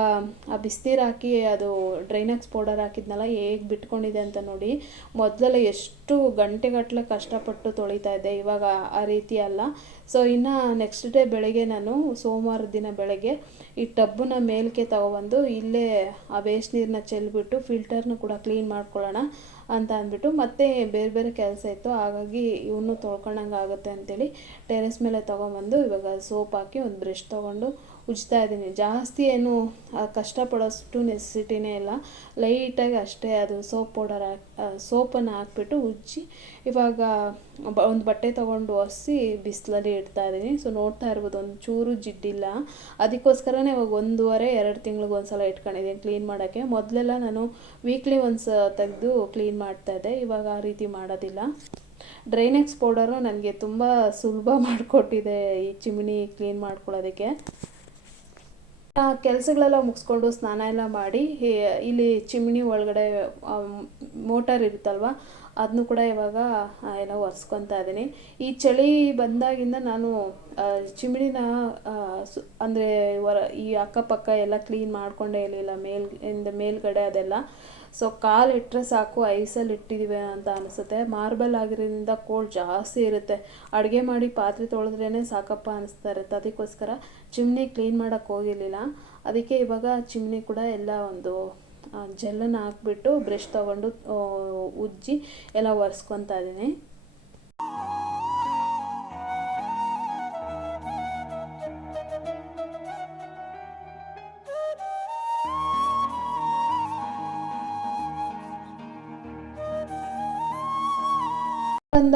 ಆ ಬಿಸಿನೀರು ಹಾಕಿ ಅದು ಡ್ರೈನಕ್ಸ್ ಪೌಡರ್ ಹಾಕಿದ್ನಲ್ಲ, ಹೇಗೆ ಬಿಟ್ಕೊಂಡಿದೆ ಅಂತ ನೋಡಿ ಮೊದಲೆಲ್ಲ ಎಷ್ಟು ಗಂಟೆಗಟ್ಟಲೆ ಕಷ್ಟಪಟ್ಟು ತೊಳಿತಾ ಇದ್ದೆ, ಇವಾಗ ಆ ರೀತಿ ಅಲ್ಲ. ಸೊ ಇನ್ನು ನೆಕ್ಸ್ಟ್ ಡೇ ಬೆಳಗ್ಗೆ ನಾನು, ಸೋಮವಾರ ದಿನ ಬೆಳಗ್ಗೆ ಈ ಟಬ್ಬನ್ನ ಮೇಲಕ್ಕೆ ತಗೊಬಂದು ಇಲ್ಲೇ ಆ ವೇಸ್ಟ್ ನೀರನ್ನ ಚೆಲ್ಬಿಟ್ಟು ಫಿಲ್ಟರ್ನ ಕೂಡ ಕ್ಲೀನ್ ಮಾಡ್ಕೊಳ್ಳೋಣ. ಅಂತ ಅಂದ್ಬಿಟ್ಟು ಮತ್ತೆ ಬೇರೆ ಬೇರೆ ಕೆಲಸ ಇತ್ತು. ಹಾಗಾಗಿ ಇವನು ತೊಳ್ಕೊಂಡಂಗೆ ಆಗುತ್ತೆ ಅಂತೇಳಿ ಟೆರೆಸ್ ಮೇಲೆ ತೊಗೊಂಬಂದು ಇವಾಗ ಸೋಪ್ ಹಾಕಿ ಒಂದು ಬ್ರಷ್ ತೊಗೊಂಡು ಉಜ್ತಾ ಇದ್ದೀನಿ. ಜಾಸ್ತಿ ಏನು ಕಷ್ಟಪಡೋಷ್ಟು ನೆಸಿಟಿನೇ ಇಲ್ಲ. ಲೈಟಾಗಿ ಅಷ್ಟೇ ಅದು ಸೋಪ್ ಪೌಡರ್ ಹಾಕಿ ಸೋಪನ್ನು ಹಾಕ್ಬಿಟ್ಟು ಉಜ್ಜಿ, ಇವಾಗ ಒಂದು ಬಟ್ಟೆ ತೊಗೊಂಡು ಒರೆಸಿ ಬಿಸಿಲಲ್ಲಿ ಇಡ್ತಾ ಇದ್ದೀನಿ. ಸೊ ನೋಡ್ತಾ ಇರ್ಬೋದು ಒಂದು ಚೂರು ಜಿಡ್ಡಿಲ್ಲ. ಅದಕ್ಕೋಸ್ಕರನೇ ಇವಾಗ ಒಂದೂವರೆ, ಎರಡು ತಿಂಗ್ಳಿಗೆ ಒಂದು ಸಲ ಇಟ್ಕೊಂಡಿದ್ದೀನಿ ಕ್ಲೀನ್ ಮಾಡೋಕ್ಕೆ. ಮೊದಲೆಲ್ಲ ನಾನು ವೀಕ್ಲಿ ಒನ್ಸ್ ತೆಗೆದು ಕ್ಲೀನ್ ಮಾಡ್ತಾ ಇದ್ದೆ. ಇವಾಗ ಆ ರೀತಿ ಮಾಡೋದಿಲ್ಲ. ಡ್ರೈನೆಕ್ಸ್ ಪೌಡರು ನನಗೆ ತುಂಬ ಸುಲಭ ಮಾಡಿಕೊಟ್ಟಿದೆ ಈ ಚಿಮಣಿ ಕ್ಲೀನ್ ಮಾಡ್ಕೊಳ್ಳೋದಕ್ಕೆ. ಕೆಲಸಗಳೆಲ್ಲ ಮುಗಿಸ್ಕೊಂಡು ಸ್ನಾನ ಎಲ್ಲ ಮಾಡಿ ಇಲ್ಲಿ ಚಿಮಣಿ ಒಳಗಡೆ ಮೋಟಾರ್ ಇರುತ್ತಲ್ವ ಅದನ್ನು ಕೂಡ ಇವಾಗ ಎಲ್ಲ ಒರೆಸ್ಕೊತಾ ಇದ್ದೀನಿ. ಈ ಚಳಿ ಬಂದಾಗಿಂದ ನಾನು ಚಿಮಣಿನ ಸು, ಅಂದರೆ ಈ ಅಕ್ಕಪಕ್ಕ ಎಲ್ಲ ಕ್ಲೀನ್ ಮಾಡಿಕೊಂಡೇ ಇರಲಿಲ್ಲ, ಮೇಲ್ ಇಂದ ಮೇಲ್ಗಡೆ ಅದೆಲ್ಲ. ಸೊ ಕಾಲು ಇಟ್ಟರೆ ಸಾಕು ಐಸಲ್ಲಿ ಇಟ್ಟಿದ್ದೀವಿ ಅಂತ ಅನಿಸುತ್ತೆ. ಮಾರ್ಬಲ್ ಆಗಿರೋದ್ರಿಂದ ಕೋಲ್ಡ್ ಜಾಸ್ತಿ ಇರುತ್ತೆ. ಅಡುಗೆ ಮಾಡಿ ಪಾತ್ರೆ ತೊಳೆದ್ರೇ ಸಾಕಪ್ಪ ಅನಿಸ್ತಾ ಇರುತ್ತೆ. ಅದಕ್ಕೋಸ್ಕರ ಚಿಮ್ನಿ ಕ್ಲೀನ್ ಮಾಡೋಕ್ಕೆ ಹೋಗಿರಲಿಲ್ಲ. ಅದಕ್ಕೆ ಇವಾಗ ಚಿಮ್ನಿ ಕೂಡ ಎಲ್ಲ ಒಂದು ಜೆಲ್ಲನ್ನು ಹಾಕ್ಬಿಟ್ಟು ಬ್ರಷ್ ತೊಗೊಂಡು ಉಜ್ಜಿ ಎಲ್ಲ ಒರೆಸ್ಕೊತಾ ಇದ್ದೀನಿ.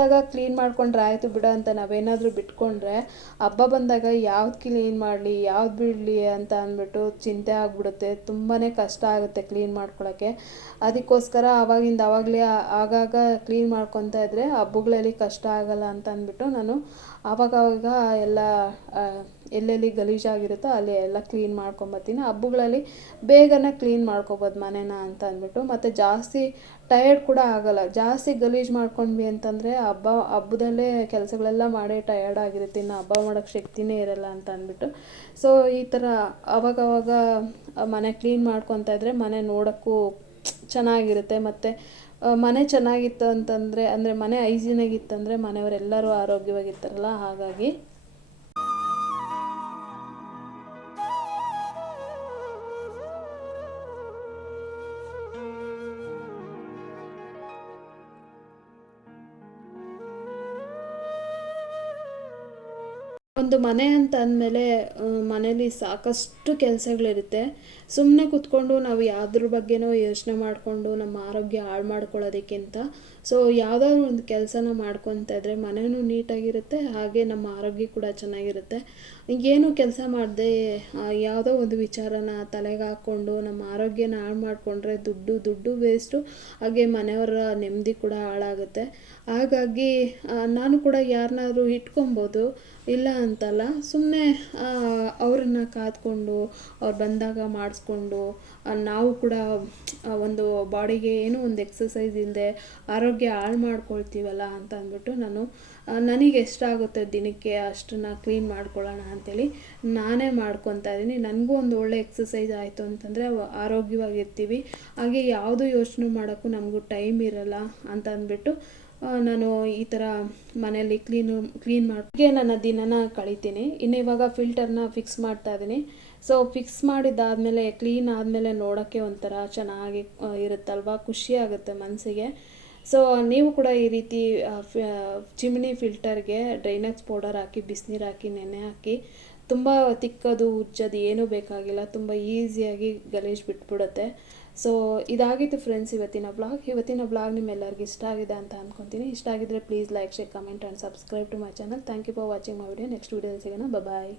ಬಂದಾಗ ಕ್ಲೀನ್ ಮಾಡ್ಕೊಂಡ್ರೆ ಆಯಿತು ಬಿಡು ಅಂತ ನಾವೇನಾದರೂ ಬಿಟ್ಕೊಂಡ್ರೆ, ಹಬ್ಬ ಬಂದಾಗ ಯಾವ್ದು ಕ್ಲೀನ್ ಮಾಡಲಿ, ಯಾವ್ದು ಬಿಡಲಿ ಅಂತ ಅಂದ್ಬಿಟ್ಟು ಚಿಂತೆ ಆಗಿಬಿಡುತ್ತೆ. ತುಂಬಾ ಕಷ್ಟ ಆಗುತ್ತೆ ಕ್ಲೀನ್ ಮಾಡ್ಕೊಳ್ಳೋಕ್ಕೆ ಅದಕ್ಕೋಸ್ಕರ ಆವಾಗಿಂದ ಆವಾಗಲೇ ಆಗಾಗ ಕ್ಲೀನ್ ಮಾಡ್ಕೊತಾ ಇದ್ದರೆ ಹಬ್ಬಗಳಲ್ಲಿ ಕಷ್ಟ ಆಗಲ್ಲ ಅಂತ ಅಂದ್ಬಿಟ್ಟು ನಾನು ಆವಾಗವಾಗ ಎಲ್ಲ ಎಲ್ಲೆಲ್ಲಿ ಗಲೀಜಾಗಿರುತ್ತೋ ಅಲ್ಲಿ ಎಲ್ಲ ಕ್ಲೀನ್ ಮಾಡ್ಕೊಂಬತ್ತೀನಿ. ಹಬ್ಬಗಳಲ್ಲಿ ಬೇಗನೆ ಕ್ಲೀನ್ ಮಾಡ್ಕೊಬೋದು ಮನೇನ ಅಂತ ಅಂದ್ಬಿಟ್ಟು. ಮತ್ತು ಜಾಸ್ತಿ ಟಯರ್ಡ್ ಕೂಡ ಆಗೋಲ್ಲ. ಜಾಸ್ತಿ ಗಲೀಜು ಮಾಡ್ಕೊಂಡ್ವಿ ಅಂತಂದರೆ ಹಬ್ಬ, ಹಬ್ಬದಲ್ಲೇ ಕೆಲಸಗಳೆಲ್ಲ ಮಾಡಿ ಟಯರ್ಡ್ ಆಗಿರುತ್ತೆ. ಇನ್ನು ಹಬ್ಬ ಮಾಡೋಕ್ಕೆ ಶಕ್ತಿನೇ ಇರಲ್ಲ ಅಂತ ಅಂದ್ಬಿಟ್ಟು. ಸೊ ಈ ಥರ ಅವಾಗವಾಗ ಮನೆ ಕ್ಲೀನ್ ಮಾಡ್ಕೊತಾ ಇದ್ದರೆ ಮನೆ ನೋಡೋಕ್ಕೂ ಚೆನ್ನಾಗಿರುತ್ತೆ. ಮತ್ತು ಮನೆ ಚೆನ್ನಾಗಿತ್ತು ಅಂತಂದರೆ, ಅಂದರೆ ಮನೆ ಐಜಿನಾಗಿತ್ತಂದರೆ ಮನೆಯವರೆಲ್ಲರೂ ಆರೋಗ್ಯವಾಗಿರ್ತಾರಲ್ಲ, ಹಾಗಾಗಿ. ಒಂದು ಮನೆ ಅಂತ ಅಂದಮೇಲೆ ಮನೇಲಿ ಸಾಕಷ್ಟು ಕೆಲಸಗಳಿರುತ್ತೆ. ಸುಮ್ಮನೆ ಕೂತ್ಕೊಂಡು ನಾವು ಯಾವ್ದ್ರ ಬಗ್ಗೆನೋ ಯೋಚನೆ ಮಾಡಿಕೊಂಡು ನಮ್ಮ ಆರೋಗ್ಯ ಹಾಳು ಮಾಡ್ಕೊಳ್ಳೋದಕ್ಕಿಂತ ಸೊ ಯಾವುದಾದ್ರು ಒಂದು ಕೆಲಸನ ಮಾಡ್ಕೊತ ಇದ್ದರೆ ಮನೆಯೂ ನೀಟಾಗಿರುತ್ತೆ, ಹಾಗೆ ನಮ್ಮ ಆರೋಗ್ಯ ಕೂಡ ಚೆನ್ನಾಗಿರುತ್ತೆ. ಏನು ಕೆಲಸ ಮಾಡದೆ ಯಾವುದೋ ಒಂದು ವಿಚಾರನ ತಲೆಗೆ ಹಾಕ್ಕೊಂಡು ನಮ್ಮ ಆರೋಗ್ಯನ ಹಾಳು ಮಾಡಿಕೊಂಡ್ರೆ ದುಡ್ಡು ದುಡ್ಡು ವೇಸ್ಟು ಹಾಗೆ ಮನೆಯವರ ನೆಮ್ಮದಿ ಕೂಡ ಹಾಳಾಗುತ್ತೆ. ಹಾಗಾಗಿ ನಾನು ಕೂಡ ಯಾರನ್ನಾದ್ರೂ ಇಟ್ಕೊಬೋದು, ಇಲ್ಲ ಅಂತಲ್ಲ ಸುಮ್ಮನೆ ಅವ್ರನ್ನ ಕಾದ್ಕೊಂಡು ಅವ್ರು ಬಂದಾಗ ಮಾಡಿಸ್ಕೊಂಡು ನಾವು ಕೂಡ ಒಂದು ಬಾಡಿಗೆ ಏನು ಒಂದು ಎಕ್ಸಸೈಸ್ ಇಲ್ಲದೆ ಆರೋಗ್ಯ ಹಾಳು ಮಾಡ್ಕೊಳ್ತೀವಲ್ಲ ಅಂತ ಅಂದ್ಬಿಟ್ಟು ನಾನು ನನಗೆ ಎಷ್ಟಾಗುತ್ತೆ ದಿನಕ್ಕೆ ಅಷ್ಟನ್ನು ಕ್ಲೀನ್ ಮಾಡ್ಕೊಳ್ಳೋಣ ಅಂಥೇಳಿ ನಾನೇ ಮಾಡ್ಕೊತಾ ಇದ್ದೀನಿ. ನನಗೂ ಒಂದು ಒಳ್ಳೆ ಎಕ್ಸಸೈಸ್ ಆಯಿತು ಅಂತಂದರೆ ಆರೋಗ್ಯವಾಗಿರ್ತೀವಿ. ಹಾಗೆ ಯಾವುದು ಯೋಚನೆ ಮಾಡೋಕ್ಕೂ ನಮಗೂ ಟೈಮ್ ಇರಲ್ಲ ಅಂತ ಅಂದ್ಬಿಟ್ಟು ನಾನು ಈ ಥರ ಮನೆಯಲ್ಲಿ ಕ್ಲೀನು ಕ್ಲೀನ್ ಮಾಡಿ ನನ್ನ ದಿನನ ಕಳಿತೀನಿ. ಇನ್ನು ಇವಾಗ ಫಿಲ್ಟರ್ನ ಫಿಕ್ಸ್ ಮಾಡ್ತಾ ಇದ್ದೀನಿ. ಸೊ ಫಿಕ್ಸ್ ಮಾಡಿದ್ದಾದಮೇಲೆ ಕ್ಲೀನ್ ಆದಮೇಲೆ ನೋಡೋಕ್ಕೆ ಒಂಥರ ಚೆನ್ನಾಗಿ ಇರುತ್ತಲ್ವ? ಖುಷಿ ಆಗುತ್ತೆ ಮನಸ್ಸಿಗೆ ಸೊ ನೀವು ಕೂಡ ಈ ರೀತಿ ಚಿಮ್ನಿ ಫಿಲ್ಟರ್ಗೆ ಡ್ರೈನೇಜ್ ಪೌಡರ್ ಹಾಕಿ, ಬಿಸಿನೀರು ಹಾಕಿ, ನೆನೆ ಹಾಕಿ, ತುಂಬ ತಿಕ್ಕದು, ಉಜ್ಜೋದು ಏನೂ ಬೇಕಾಗಿಲ್ಲ, ತುಂಬ ಈಸಿಯಾಗಿ ಗಲೀಜು ಬಿಟ್ಬಿಡುತ್ತೆ. ಸೊ ಇದಾಗಿತ್ತು ಫ್ರೆಂಡ್ಸ್ ಇವತ್ತಿನ ಬ್ಲಾಗ್ ಇವತ್ತಿನ ಬ್ಲಾಗ್ ನಿಮ್ಮೆಲ್ಲರಿಗೂ ಇಷ್ಟ ಆಗಿದೆ ಅಂತ ಅಂದ್ಕೊತೀನಿ ಇಷ್ಟ ಆಗಿದ್ರೆ please like share comment and subscribe to my channel thank you for watching my video next ವೀಡಿಯೋದಲ್ಲಿ ಸಿಗೋಣ. ಬಾಯ್